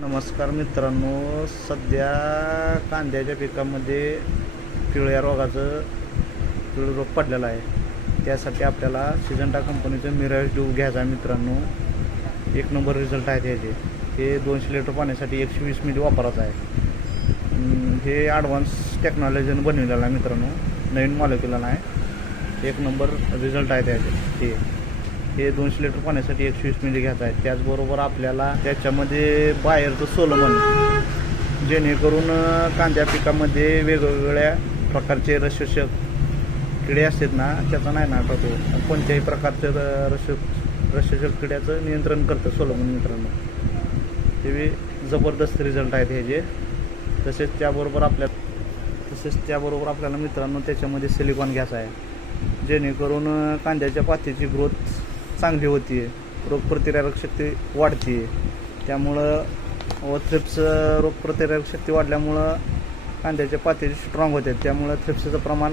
नमस्कार मित्रांनो, सध्या कांद्याच्या पिकामध्ये पिवळ्या रोगाचं रोग पडलेला आहे. त्यासाठी आपल्याला सिजंटा कंपनीचं मिराज डू घ्यायचं आहे मित्रांनो. एक नंबर रिझल्ट आहे त्याचे. हे 200 लिटर पाण्यासाठी 120 मिली वापरायचं आहे. हे ॲडव्हान्स टेक्नॉलॉजीनं बनवलेलं आहे मित्रांनो, नवीन मॉलिक्युल आहे. एक नंबर रिझल्ट आहे त्याचे. हे 200 लिटर पाण्यासाठी 120 मिली घ्यायचं आहे. त्याचबरोबर आपल्याला त्याच्यामध्ये बाहेरचं सोलमन, जेणेकरून कांद्या पिकामध्ये वेगवेगळ्या प्रकारचे रसशोषक किडे असतात ना, त्याचा नाही ना करतो. कोणत्याही प्रकारचं रसशोषक किड्याचं नियंत्रण करतं सोलमन मित्रांनो. ते जबरदस्त रिझल्ट आहेत ह्याचे. तसेच त्याबरोबर आपल्याला मित्रांनो त्याच्यामध्ये सिलिकॉन घ्यायचं आहे, जेणेकरून कांद्याच्या पातीची ग्रोथ चांगली होती, रोगप्रतिकारक शक्ती वाढते. त्यामुळं थ्रिप्स रोगप्रतिकारक शक्ती वाढल्यामुळं कांद्याच्या पाती स्ट्रॉंग होते. त्यामुळं थ्रिप्सचं प्रमाण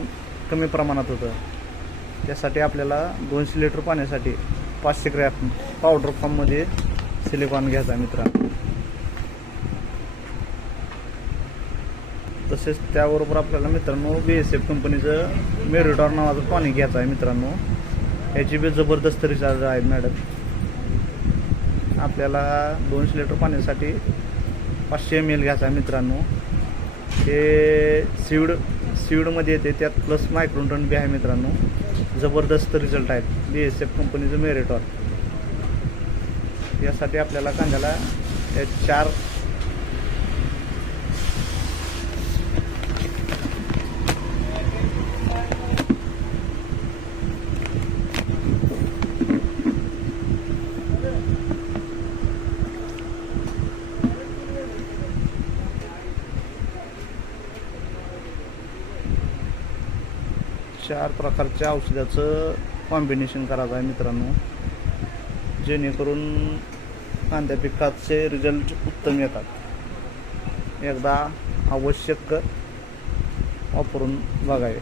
कमी प्रमाणात होतं. त्यासाठी आपल्याला 200 लिटर पाण्यासाठी 500 ग्रॅम पावडर फॉर्ममध्ये सिलिकॉन घ्यायचा आहे मित्रांनो. तसेच त्याबरोबर आपल्याला मित्रांनो BASF कंपनीचं मेरिटॉर नावाचं पाणी घ्यायचं आहे मित्रांनो. याची बी जबरदस्त रिझल्ट आहे मॅडम. आपल्याला 200 लिटर पाण्यासाठी 500 ml घ्यायचं आहे मित्रांनो. हे सीडमध्ये येते, त्यात प्लस मायक्रोन्यूट्रन बी आहे मित्रांनो. जबरदस्त रिझल्ट आहेत BASF कंपनीचं मेरिटॉर. यासाठी आपल्याला कांद्याला 4 प्रकारच्या औषधाचं कॉम्बिनेशन करायचं आहे मित्रांनो, जेणेकरून कांद्या पिकाचे रिझल्ट उत्तम येतात. एकदा आवश्यक वापरून बघावे.